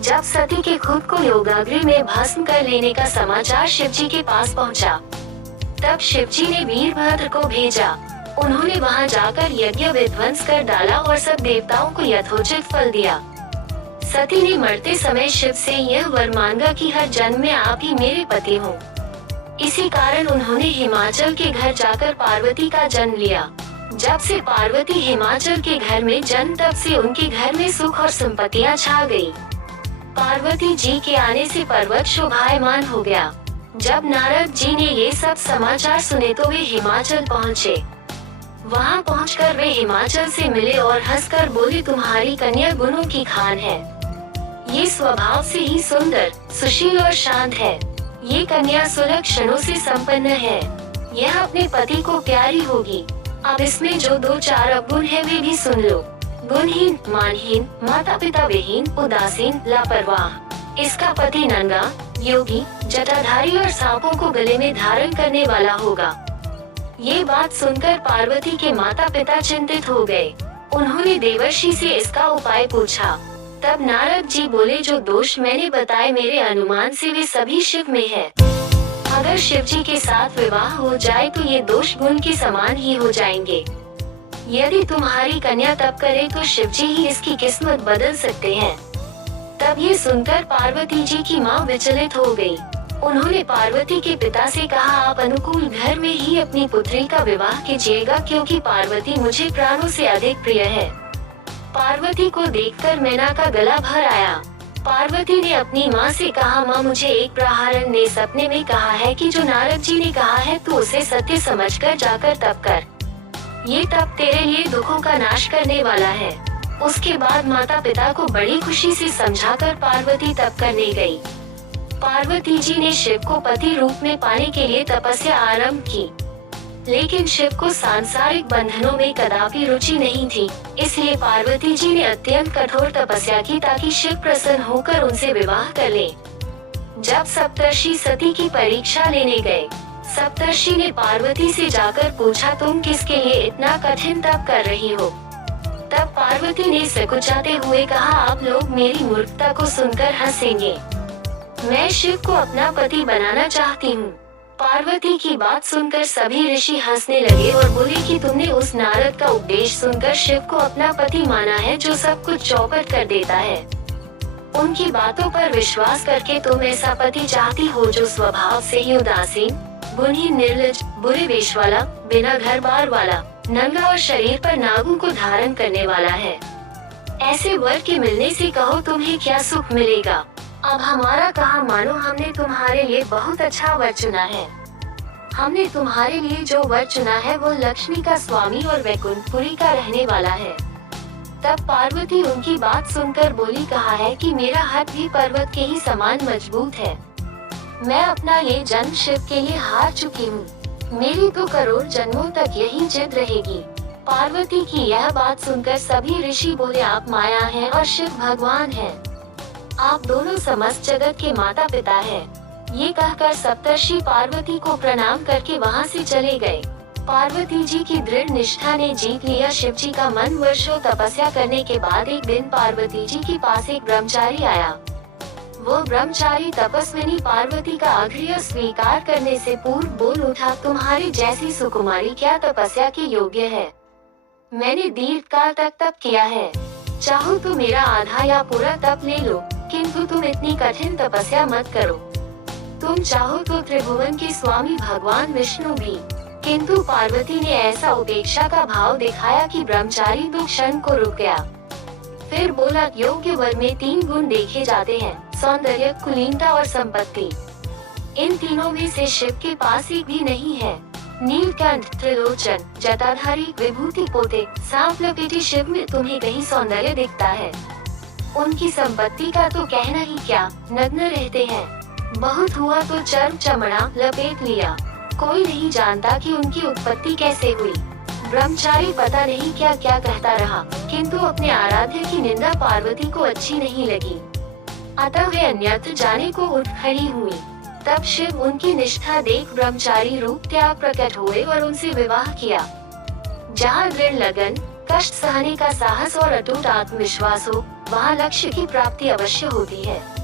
जब सती के खुद को योगाग्नि में भस्म कर लेने का समाचार शिवजी के पास पहुंचा, तब शिवजी ने वीरभद्र को भेजा। उन्होंने वहां जाकर यज्ञ विध्वंस कर डाला और सब देवताओं को यथोचित फल दिया। सती ने मरते समय शिव से यह वर मांगा कि हर जन्म में आप ही मेरे पति हो। इसी कारण उन्होंने हिमाचल के घर जाकर पार्वती का जन्म लिया। जब से पार्वती हिमाचल के घर में जन्म, तब से उनके घर में सुख और संपत्तियां छा गई। पार्वती जी के आने से पर्वत शोभायमान हो गया। जब नारद जी ने ये सब समाचार सुने तो वे हिमाचल पहुँचे। वहाँ पहुंचकर वे हिमाचल से मिले और हंसकर बोले, तुम्हारी कन्या गुणों की खान है। ये स्वभाव से ही सुंदर, सुशील और शांत है। ये कन्या सुलक्षणों से संपन्न है। यह अपने पति को प्यारी होगी। अब इसमें जो 2-4 अवगुण है वे भी सुन लो। गुणहीन, मानहीन, माता पिता विहीन, उदासीन, लापरवाह। इसका पति नंगा, योगी, जटाधारी और सांपों को गले में धारण करने वाला होगा। ये बात सुनकर पार्वती के माता पिता चिंतित हो गए। उन्होंने देवर्षि से इसका उपाय पूछा। तब नारद जी बोले, जो दोष मैंने बताए मेरे अनुमान से वे सभी शिव में है। अगर शिव जी के साथ विवाह हो जाए तो ये दोष गुण के समान ही हो जाएंगे। यदि तुम्हारी कन्या तप करे तो शिव जी ही इसकी किस्मत बदल सकते हैं। तब ये सुनकर पार्वती जी की माँ विचलित हो गई। उन्होंने पार्वती के पिता से कहा, आप अनुकूल घर में ही अपनी पुत्री का विवाह कीजिएगा, क्योंकि पार्वती मुझे प्राणों से अधिक प्रिय है। पार्वती को देखकर मैना का गला भर आया। पार्वती ने अपनी माँ से कहा, माँ मुझे एक प्रहारन ने सपने में कहा है कि जो नारद जी ने कहा है तो उसे सत्य समझकर जाकर तप कर। ये तप तेरे लिए दुखों का नाश करने वाला है। उसके बाद माता पिता को बड़ी खुशी से समझाकर पार्वती तप करने गई। पार्वती जी ने शिव को पति रूप में पाने के लिए तपस्या आरंभ की, लेकिन शिव को सांसारिक बंधनों में कदापि रुचि नहीं थी। इसलिए पार्वती जी ने अत्यंत कठोर तपस्या की ताकि शिव प्रसन्न होकर उनसे विवाह कर ले। जब सप्तर्षि सती की परीक्षा लेने गए, सप्तर्षि ने पार्वती से जाकर पूछा, तुम किसके लिए इतना कठिन तप कर रही हो? तब पार्वती ने सकुचाते हुए कहा, आप लोग मेरी मूर्खता को सुनकर हंसेंगे। मैं शिव को अपना पति बनाना चाहती हूँ। पार्वती की बात सुनकर सभी ऋषि हंसने लगे और बोले कि तुमने उस नारद का उपदेश सुनकर शिव को अपना पति माना है, जो सब कुछ चौपट कर देता है। उनकी बातों पर विश्वास करके तुम ऐसा पति चाहती हो जो स्वभाव से ही उदासीन, गुणहीन, निर्लज, बुरे वेश वाला, बिना घर बार वाला, नंगा और शरीर पर नागों को धारण करने वाला है। ऐसे वर के मिलने से कहो तुम्हें क्या सुख मिलेगा। अब हमारा कहा मानो, हमने तुम्हारे लिए बहुत अच्छा वर चुना है। हमने तुम्हारे लिए जो वर चुना है वो लक्ष्मी का स्वामी और वैकुंठपुरी का रहने वाला है। तब पार्वती उनकी बात सुनकर बोली, कहा है कि मेरा हाथ भी पर्वत के ही समान मजबूत है। मैं अपना ये जन्म शिव के लिए हार चुकी हूँ। मेरी तो करोड़ जन्मों तक यही जिद रहेगी। पार्वती की यह बात सुनकर सभी ऋषि बोले, आप माया हैं और शिव भगवान हैं। आप दोनों समस्त जगत के माता पिता हैं। ये कहकर सप्तर्षि पार्वती को प्रणाम करके वहाँ से चले गए। पार्वती जी की दृढ़ निष्ठा ने जीत लिया शिव जी का मन। वर्षों तपस्या करने के बाद एक दिन पार्वती जी के पास एक ब्रह्मचारी आया। वो ब्रह्मचारी तपस्विनी पार्वती का आग्रह स्वीकार करने से पूर्व बोल उठा, तुम्हारी जैसी सुकुमारी क्या तपस्या के योग्य है? मैंने दीर्घ काल तक तप किया है। चाहो तो मेरा आधा या पूरा तप ले लो, किंतु तुम इतनी कठिन तपस्या मत करो। तुम चाहो तो त्रिभुवन के स्वामी भगवान विष्णु भी। किंतु पार्वती ने ऐसा उपेक्षा का भाव दिखाया कि ब्रह्मचारी 2 क्षण को रुक गया। फिर बोला, योग्य वर में 3 गुण देखे जाते हैं, सौंदर्य, कुलीनता और संपत्ति। इन तीनों में से शिव के पास एक भी नहीं है। नीलकंठ, त्रिलोचन, जटाधारी, विभूति पोते, सांप लपेटे शिव में तुम्हें कहीं सौंदर्य दिखता है? उनकी संपत्ति का तो कहना ही क्या, नग्न रहते हैं। बहुत हुआ तो चर्म चमड़ा लपेट लिया। कोई नहीं जानता कि उनकी उत्पत्ति कैसे हुई। ब्रह्मचारी पता नहीं क्या क्या कहता रहा, किंतु अपने आराध्य की निंदा पार्वती को अच्छी नहीं लगी। अतः वे अन्यत्र जाने को उठ खड़ी हुई। तब शिव उनकी निष्ठा देख ब्रह्मचारी रूप त्याग प्रकट हुए और उनसे विवाह किया। जहाँ दृढ़ लगन, कष्ट सहने का साहस और अटूट आत्मविश्वास हो, वहाँ लक्ष्य की प्राप्ति अवश्य होती है।